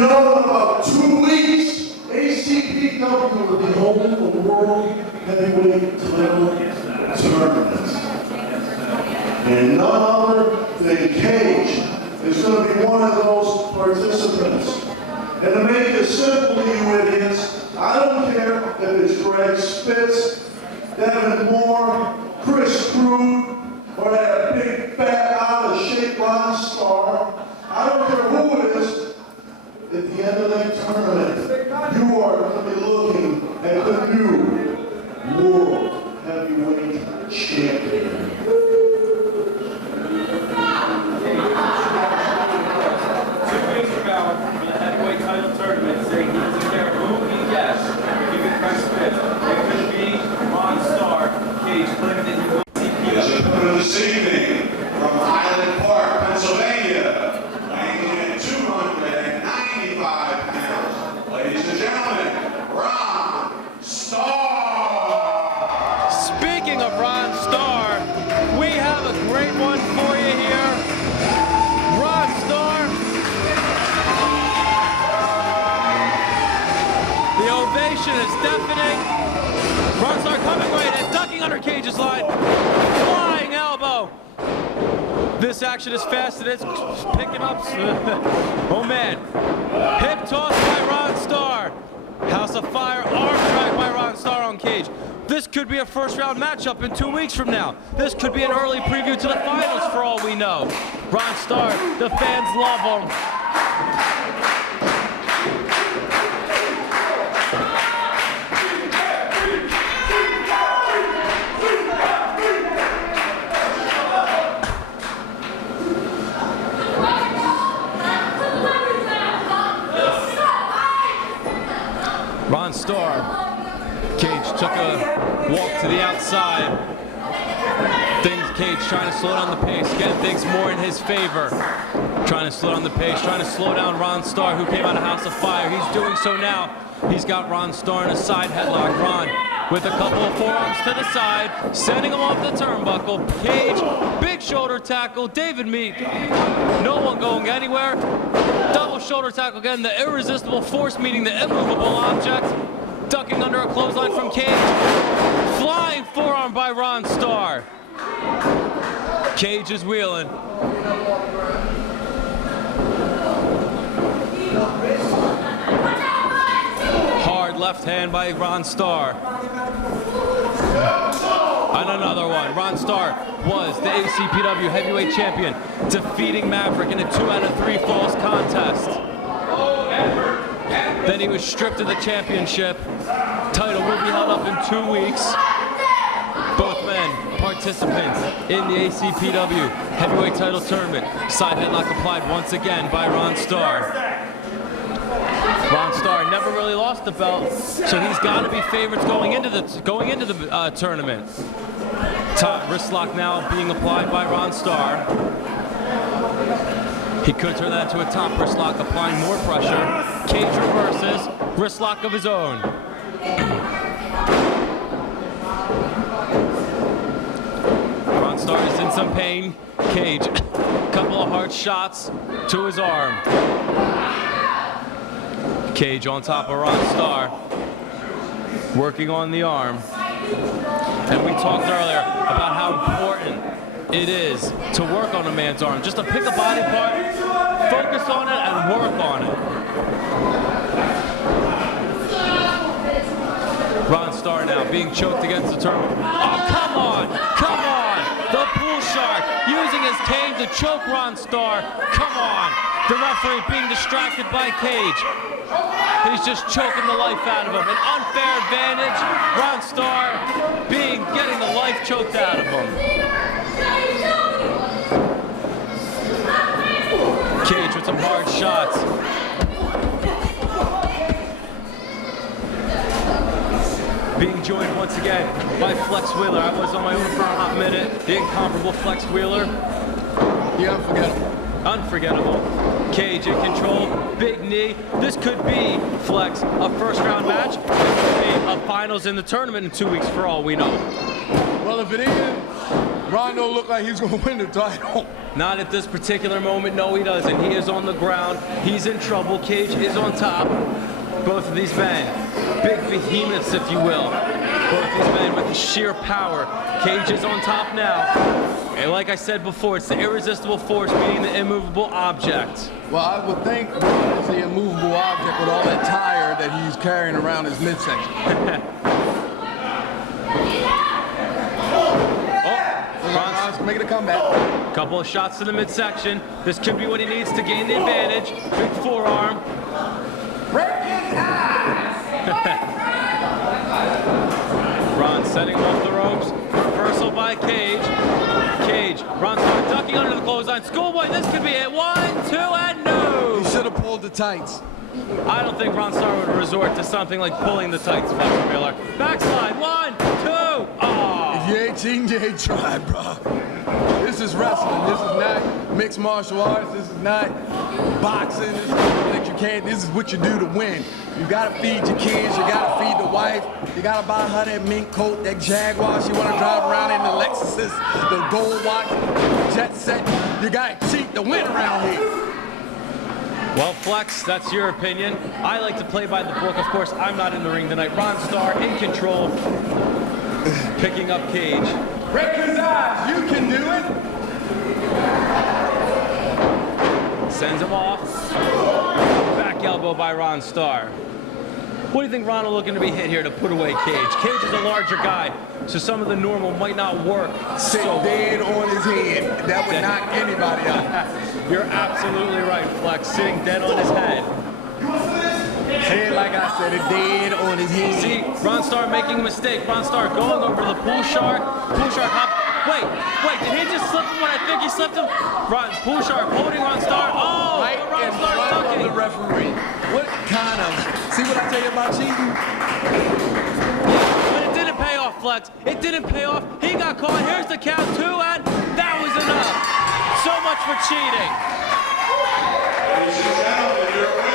You know, in about 2 weeks, ACPW will be holding the World Heavyweight Title Tournament. And none other than Kage is going to be one of those participants. And to make it simple to you idiots, I don't care if it's Greg Spitz, Devin Moore, Chris Crude, or that big fat out of shape Ron Starr. I don't care who it is. At the end of that tournament, you are going to be looking at the new World Heavyweight Champion. 2 weeks from now, for the heavyweight title tournament, saying he doesn't care who he gets. Give it Chris Spitz. It could be Ron Starr. Kage claiming that he will ACPW this evening from Highland Park, Pennsylvania, weighing in at 295 pounds. Ladies and gentlemen, Ron Starr. Speaking of Ron Starr, we have a great one for you here. Ron Starr. The ovation is deafening. Ron Starr coming right in, ducking under Kage's line. Flying elbow. This action is fast and it's picking up. Oh man. Hip toss by Ron Starr. House of Fire, arm drag by Ron Starr on Kage. This could be a first round matchup in 2 weeks from now. This could be an early preview to the finals for all we know. Ron Starr, the fans love him. Ron Starr. Kage took a walk to the outside. Kage trying to slow down the pace, getting things more in his favor. Trying to slow down the pace, trying to slow down Ron Starr, who came out of House of Fire. He's doing so now. He's got Ron Starr in a side headlock. Ron with a couple of forearms to the side, sending him off the turnbuckle. Kage, big shoulder tackle. David Meek, no one going anywhere. Double shoulder tackle again. The irresistible force meeting the immovable object. Ducking under a clothesline from Kage. Flying forearm by Ron Starr. Kage is wheeling. Hard left hand by Ron Starr. And another one. Ron Starr was the ACPW heavyweight champion, defeating Maverick in a 2 out of 3 falls contest. Then he was stripped of the championship. Title will be held up in 2 weeks. Both men participants in the ACPW heavyweight title tournament. Side headlock applied once again by Ron Starr. Ron Starr never really lost the belt, so he's got to be favorites going into the tournament. Top wrist lock now being applied by Ron Starr. He could turn that into a top wrist lock, applying more pressure. Kage reverses, wrist lock of his own. Ron Starr is in some pain. Kage, a couple of hard shots to his arm. Kage on top of Ron Starr, working on the arm. And we talked earlier about how important it is to work on a man's arm. Just to pick a body part, focus on it, and work on it. Ron Starr now being choked against the turnbuckle. Oh, come on! Come on! The pool shark using his cane to choke Ron Starr. Come on! The referee being distracted by Kage. He's just choking the life out of him. An unfair advantage. Ron Starr getting the life choked out of him. Kage with some hard shots. Being joined once again by Flex Wheeler. I was on my own for a hot minute. The incomparable Flex Wheeler. The unforgettable. Unforgettable. Kage in control. Big knee. This could be, Flex, a first round match. This could be a finals in the tournament in 2 weeks for all we know. Well, if it ain't Ron don't look like he's gonna win the title. Not at this particular moment, no he doesn't. He is on the ground, he's in trouble, Kage is on top. Both of these men, big behemoths if you will. Both these men with sheer power. Kage is on top now. And like I said before, it's the irresistible force beating the immovable object. Well, I would think it's the immovable object with all that tire that he's carrying around his midsection. Ron's making a comeback. Couple of shots to the midsection. This could be what he needs to gain the advantage. Big forearm. Ron setting him off the ropes. Reversal by Kage. Kage. Ron Starr ducking under the clothesline. Schoolboy, this could be it. 1, 2, and no! He should have pulled the tights. I don't think Ron Starr would resort to something like pulling the tights, Flex Wheeler. Backslide. 1, 2. Oh. If you ain't cheating, you ain't tried, bro. This is wrestling. This is not mixed martial arts. This is not boxing. This is that you can't. This is what you do to win. You gotta feed your kids. You gotta feed the wife. You gotta buy her that mink coat, that Jaguar she wanna drive around in, the Lexuses, the gold watch, the jet set. You gotta cheat to win around here. Well, Flex, that's your opinion. I like to play by the book. Of course, I'm not in the ring tonight. Ron Starr in control, picking up Kage. Break his eyes. You can do it. Sends him off. Back elbow by Ron Starr. What do you think Ron is looking to be hit here to put away Kage? Kage is a larger guy, so some of the normal might not work. Sit dead on his head. That would knock anybody out. You're absolutely right, Flex. Sitting dead on his head. Head, like I said, it dead on his head. See, Ron Starr making a mistake. Ron Starr going over the pool shark. Pool shark hop. Wait, did he just slip him when I think he slipped him? Pool shark holding Ron Starr. Oh, Right Ron in Starr front tucking. of the referee. What kind of... See what I tell you about cheating? Yeah, but it didn't pay off, Flex. It didn't pay off. He got caught. Here's the count, 2, and that was enough. So much for cheating. Ladies and gentlemen, your